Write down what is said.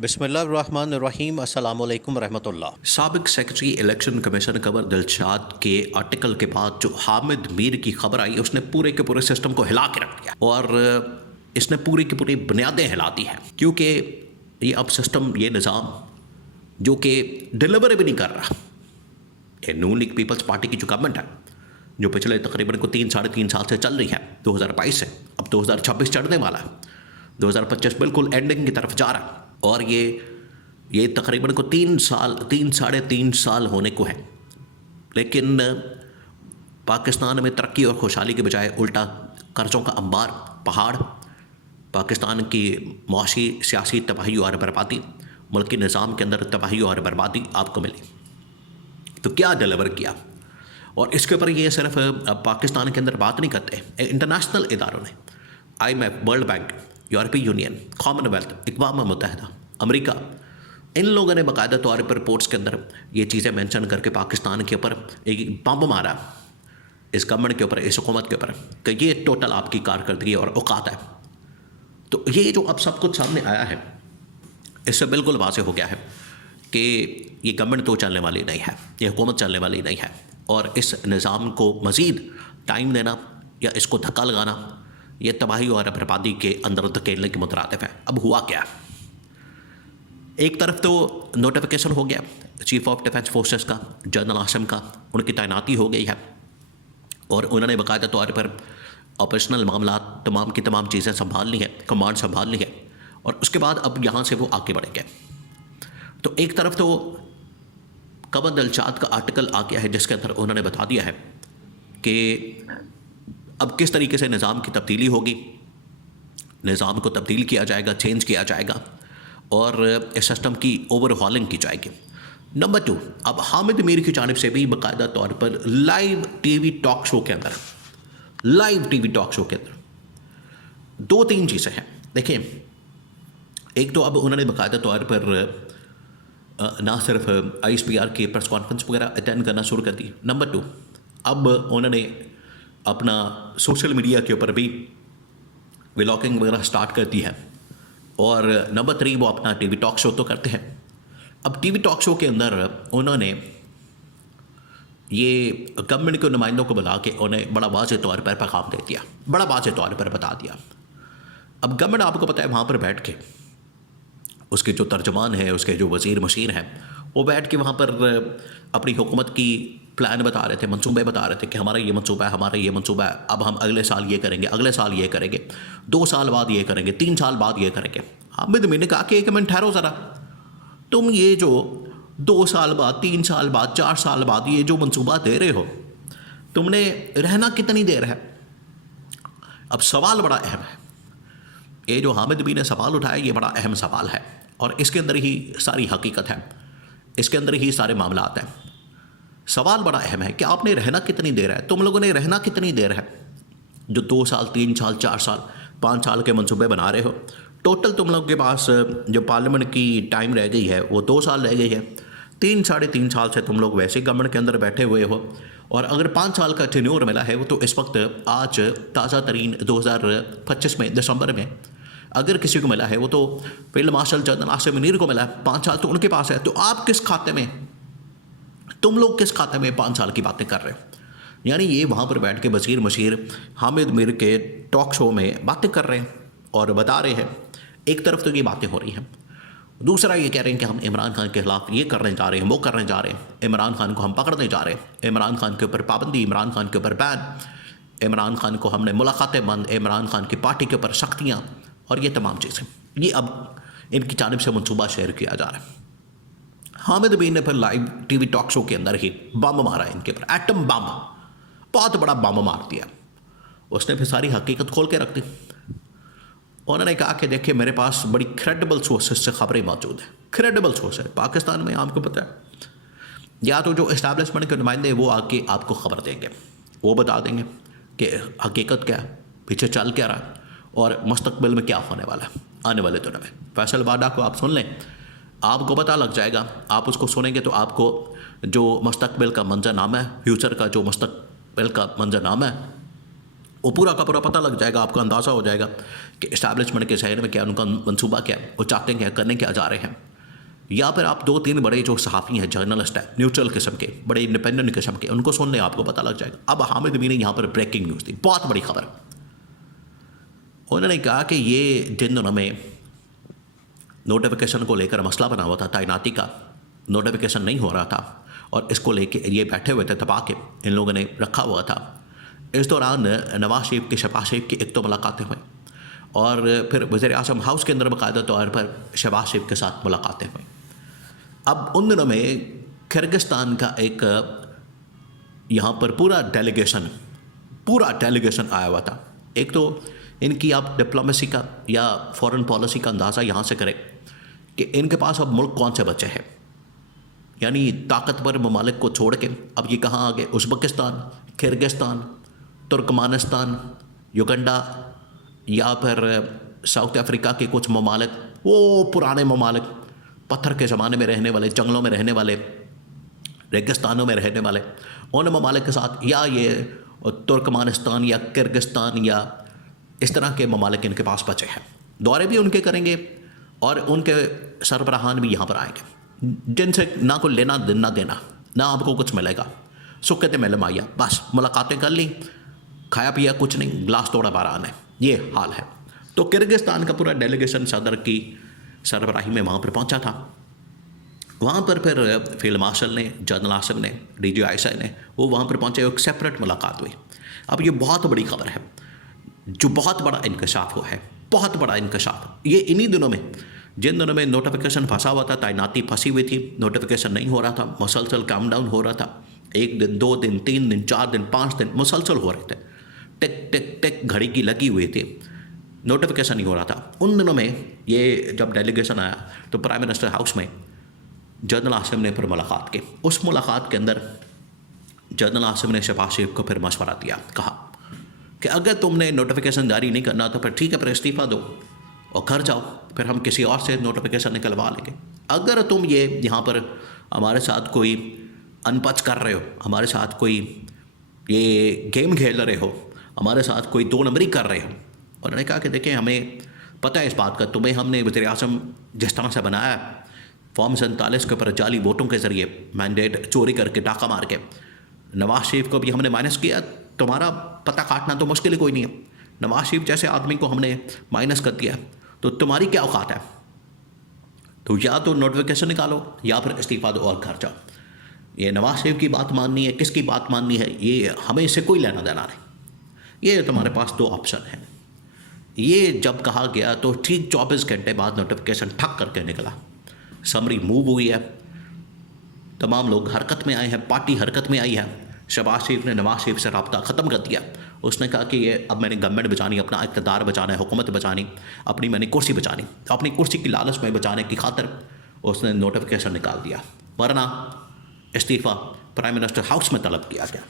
बिस्मिल्लाहिर्रहमानिर्रहीम अस्सलामुअलैकुम रहमतुल्लाह। साबिक सेक्रेटरी इलेक्शन कमीशन कमर दिलशाद के आर्टिकल के बाद जो हामिद मीर की खबर आई उसने पूरे के पूरे सिस्टम को हिला के रख दिया और इसने पूरी की पूरी बुनियादें हिला दी हैं, क्योंकि ये अब सिस्टम, ये निज़ाम जो कि डिलीवर भी नहीं कर रहा। ये नून लीग पीपल्स पार्टी की जो गवर्नमेंट है, जो पिछले तकरीबन को 3-3.5 साल से चल रही है, 2022 से अब 2026 चढ़ने वाला है, 2025 बिल्कुल एंडिंग की तरफ जा रहा है और ये तकरीबन को 3 साल होने को है। लेकिन पाकिस्तान में तरक्की और खुशहाली के बजाय उल्टा कर्ज़ों का अंबार, पहाड़, पाकिस्तान की मुआशी सियासी तबाही और बर्बादी, मुल्की निज़ाम के अंदर तबाही और बर्बादी आपको मिली। तो क्या डिलीवर किया? और इसके ऊपर ये सिर्फ पाकिस्तान के अंदर बात नहीं करते, इंटरनेशनल इदारों ने, IMF, वर्ल्ड बैंक, यूरोपीय यूनियन, कॉमनवेल्थ, अक़वाम मुत्तहिदा, अमेरिका, इन लोगों ने बाकायदा तौर पर रिपोर्ट्स के अंदर ये चीज़ें मेंशन करके पाकिस्तान के ऊपर एक बम मारा, इस गवर्नमेंट के ऊपर, इस हुकूमत के ऊपर, कि ये टोटल आपकी कारकर्दगी और औकात है। तो ये जो अब सब कुछ सामने आया है, इससे बिल्कुल वाज़ेह हो गया है कि ये गवर्नमेंट तो चलने वाली नहीं है, ये हुकूमत चलने वाली नहीं है और इस निज़ाम को मज़ीद टाइम देना या इसको धक्का लगाना, ये तबाही और बर्बादी के अंदर धकेलने के मुतरादिफ है। अब हुआ क्या? एक तरफ तो नोटिफिकेशन हो गया चीफ ऑफ डिफेंस फोर्सेस का, जनरल आसिम का, उनकी तैनाती हो गई है और उन्होंने बाकायदा तौर पर ऑपरेशनल मामला तमाम की तमाम चीज़ें संभालनी है, कमांड संभालनी है और उसके बाद अब यहाँ से वो आगे बढ़ेंगे। तो एक तरफ तो कमर दिलशाद का आर्टिकल आ गया है जिसके अंदर उन्होंने बता दिया है कि अब किस तरीके से निज़ाम की तब्दीली होगी, निज़ाम को तब्दील किया जाएगा, चेंज किया जाएगा और इस सिस्टम की ओवरहॉलिंग की जाएगी। नंबर 2, अब हामिद मीर की जानिब से भी बाकायदा तौर पर लाइव टीवी टॉक शो के अंदर 2-3 चीज़ें हैं। देखिए, एक तो अब उन्होंने बाकायदा तौर पर ना सिर्फ ISPR की प्रेस कॉन्फ्रेंस वगैरह अटेंड करना शुरू कर दी। नंबर 2, अब उन्होंने अपना सोशल मीडिया के ऊपर भी व्लॉगिंग वगैरह स्टार्ट कर दी है और नंबर 3, वो अपना टीवी टॉक शो तो करते हैं। अब टीवी टॉक शो के अंदर उन्होंने ये गवर्नमेंट के नुमाइंदों को बुला के उन्हें बड़ा वाज़ेह तौर पर पैगाम दे दिया, बड़ा वाज़ेह तौर पर बता दिया। अब गवर्नमेंट, आपको पता है, वहाँ पर बैठ के उसके जो तर्जुमान है, उसके जो वज़ीर मशीर हैं, वो बैठ के वहाँ पर अपनी हुकूमत की प्लान बता रहे थे, मंसूबे बता रहे थे कि हमारा ये मंसूबा है, हमारा ये मंसूबा है, अब हम अगले साल ये करेंगे, अगले साल ये करेंगे, 2 साल बाद ये करेंगे, 3 साल बाद ये करेंगे। हामिद मीर ने कहा कि 1 मिनट ठहरो ज़रा, तुम ये जो 2 साल बाद, 3 साल बाद, 4 साल बाद ये जो मंसूबा दे रहे हो, तुमने रहना कितनी देर है? अब सवाल बड़ा अहम है, ये जो हामिद मीर ने सवाल उठाया, ये बड़ा अहम सवाल है और इसके अंदर ही सारी हकीकत है, इसके अंदर ही सारे मामलात हैं। सवाल बड़ा अहम है कि आपने रहना कितनी देर है, तुम लोगों ने रहना कितनी देर है? जो 2 साल, 3 साल, 4 साल, 5 साल के मंसूबे बना रहे हो, टोटल तुम लोगों के पास जो पार्लियामेंट की टाइम रह गई है वो 2 साल रह गई है। 3-3.5 साल से तुम लोग वैसे गवर्नमेंट के अंदर बैठे हुए हो और अगर 5 साल का टेन्योर मिला है वो तो इस वक्त आज ताज़ा तरीन 2025 में दिसंबर में अगर किसी को मिला है वो तो field marshal general Asim Munir को मिला है, 5 साल तो उनके पास है। तो आप किस खाते में, तुम लोग किस खाते में 5 साल की बातें कर रहे हो? यानी ये वहाँ पर बैठ के वज़ीर मशीर हामिद मीर के टॉक शो में बातें कर रहे हैं और बता रहे हैं। एक तरफ तो ये बातें हो रही हैं, दूसरा ये कह रहे हैं कि हम इमरान खान के ख़िलाफ़ ये करने जा रहे हैं, वो करने जा रहे हैं, इमरान खान को हम पकड़ने जा रहे हैं, इमरान खान के ऊपर पाबंदी, इमरान खान के ऊपर बैन, इमरान खान को हमने मुलाकातें बंद, इमरान खान की पार्टी के ऊपर सख्तियाँ और ये तमाम चीज़ें, ये अब इनकी जानिब से मनसूबा शेयर किया जा रहा है। हामिद मीर ने फिर लाइव टीवी टॉक शो के अंदर ही बम मारा इनके ऊपर, एटम बम, बहुत बड़ा बम मार दिया। उसने फिर सारी हकीकत खोल के रख दी। उन्होंने कहा कि देखिए, मेरे पास बड़ी क्रेडिबल सोर्सेज से खबरें मौजूद हैं, क्रेडिबल सोर्स है पाकिस्तान में, आपको पता है, या तो जो इस्टेब्लिशमेंट के नुमाइंदे वो आके आपको खबर देंगे, वो बता देंगे कि हकीकत क्या है, पीछे चल क्या रहा है और मुस्तकबिल में क्या होने वाला है आने वाले दिनों में। फैसल बाडा को आप सुन लें, आपको पता लग जाएगा। आप उसको सुनेंगे तो आपको जो मुस्तकबिल का मंजरनामा है, फ्यूचर का जो मुस्तकबिल का मंजरनामा है, वो पूरा का पूरा पता लग जाएगा, आपको अंदाज़ा हो जाएगा कि इस्टेब्लिशमेंट के शहर में क्या उनका मंसूबा क्या है, वो चाहते हैं क्या, करने क्या जा रहे हैं। या फिर आप 2-3 बड़े जो सहाफ़ी हैं, जर्नलिस्ट हैं, न्यूट्रल किस्म के, बड़े इंडिपेंडेंट किस्म के, उनको सुन लें, आपको पता लग जाएगा। अब हामिद अमीन ने यहाँ पर ब्रेकिंग न्यूज़ दी, बहुत बड़ी खबर। उन्होंने कहा कि ये जिन दिनों में नोटिफिकेशन को लेकर मसला बना हुआ था, तैनाती का नोटिफिकेशन नहीं हो रहा था और इसको लेके ये बैठे हुए थे दबा के, इन लोगों ने रखा हुआ था। इस दौरान नवाज शरीफ की, शहबाज शरीफ की एक तो मुलाकातें हुई और फिर वज़ीर-ए-आज़म हाउस के अंदर बाकायदा तौर पर शहबाज शरीफ के साथ मुलाकातें हुई। अब उन दिनों में किर्गिस्तान का एक यहाँ पर पूरा डेलीगेशन आया हुआ था। एक तो इनकी आप डिप्लोमेसी का या फॉरेन पॉलिसी का अंदाज़ा यहाँ से करें कि इनके पास अब मुल्क कौन से बचे हैं, यानी ताकतवर ममालिक को छोड़ के अब ये कहाँ आ गए, उज़्बेकिस्तान, किर्गिस्तान, तुर्कमानिस्तान, युगांडा या फिर साउथ अफ्रीका के कुछ ममालिक, वो पुराने ममालिक, पत्थर के ज़माने में रहने वाले, जंगलों में रहने वाले, रेगिस्तानों में रहने वाले, उन ममालिक के साथ, या ये तुर्कमानिस्तान या किर्गिस्तान या इस तरह के ममालिक इनके पास बचे हैं। दौरे भी उनके करेंगे और उनके सरबराहान भी यहाँ पर आएंगे, जिनसे ना कोई लेना ना देना, ना आपको कुछ मिलेगा, सुकते मेले माया, बस मुलाकातें कर ली, खाया पिया कुछ नहीं, गिलास तोड़ा बारह आने, ये हाल है। तो किर्गिस्तान का पूरा डेलीगेशन सदर की सरबराही में वहाँ पर पहुँचा था। वहाँ पर फिर फील्ड मार्शल ने, जनरल आसिम ने, DGI ने, वो वहाँ पर पहुँचे, एक सेपरेट मुलाकात हुई। अब ये बहुत बड़ी खबर है, जो बहुत बड़ा इंकशाफ हुआ है, बहुत बड़ा इंकशाफ। ये इन्हीं दिनों में, जिन दिनों में नोटिफिकेशन फंसा हुआ था, तैनाती फंसी हुई थी, नोटिफिकेशन नहीं हो रहा था, मुसलसल काम डाउन हो रहा था, 1 दिन 2 दिन 3 दिन 4 दिन 5 दिन मुसलसल हो रहे थे, टिक टिक टिक घड़ी की लगी हुई थी, नोटिफिकेशन नहीं हो रहा था। उन दिनों में ये जब डेलीगेशन आया तो प्राइम मिनिस्टर हाउस में जनरल आसिम ने फिर मुलाकात की। उस मुलाकात के अंदर जनरल आसिम ने शहबाज शरीफ को फिर मशवरा दिया, कहा कि अगर तुमने नोटिफिकेशन जारी नहीं करना तो फिर ठीक है, फिर इस्तीफ़ा दो और घर जाओ, फिर हम किसी और से नोटिफिकेशन निकलवा लेंगे। अगर तुम ये यहाँ पर हमारे साथ कोई अनपच कर रहे हो, हमारे साथ कोई ये गेम खेल रहे हो, हमारे साथ कोई 2 नंबरी कर रहे हो। उन्होंने कहा कि देखिए, हमें पता है इस बात का, तुम्हें हमने वज़ीर-ए-आज़म जिस तरह से बनाया, फॉर्म 47 के ऊपर जाली वोटों के ज़रिए मैंडेट चोरी करके, डाका मार के, नवाज शरीफ को भी हमने माइनस किया, तुम्हारा पता काटना तो मुश्किल ही कोई नहीं है। नवाज शरीफ जैसे आदमी को हमने माइनस कर दिया, तो तुम्हारी क्या औकात है? तो या तो नोटिफिकेशन निकालो या फिर इस्तीफ़ा दो और घर जाओ। ये नवाज शरीफ की बात माननी है, किसकी बात माननी है, ये हमें इससे कोई लेना देना नहीं। ये तुम्हारे पास 2 ऑप्शन हैं। ये जब कहा गया तो ठीक 24 घंटे बाद नोटिफिकेशन ठक करके निकला, समरी मूव हुई है, तमाम लोग हरकत में आए हैं, पार्टी हरकत में आई है। शहबाज शरीफ ने नवाज शरीफ से रब्ता ख़त्म कर दिया। उसने कहा कि ये अब मैंने गवर्नमेंट बचानी, अपना इक़्तिदार बचाना है, हुकूमत बचानी, अपनी मैंने कुर्सी बचानी, अपनी कुर्सी की लालच में बचाने की खातिर उसने नोटिफिकेशन निकाल दिया, वरना इस्तीफ़ा प्राइम मिनिस्टर हाउस में तलब किया गया।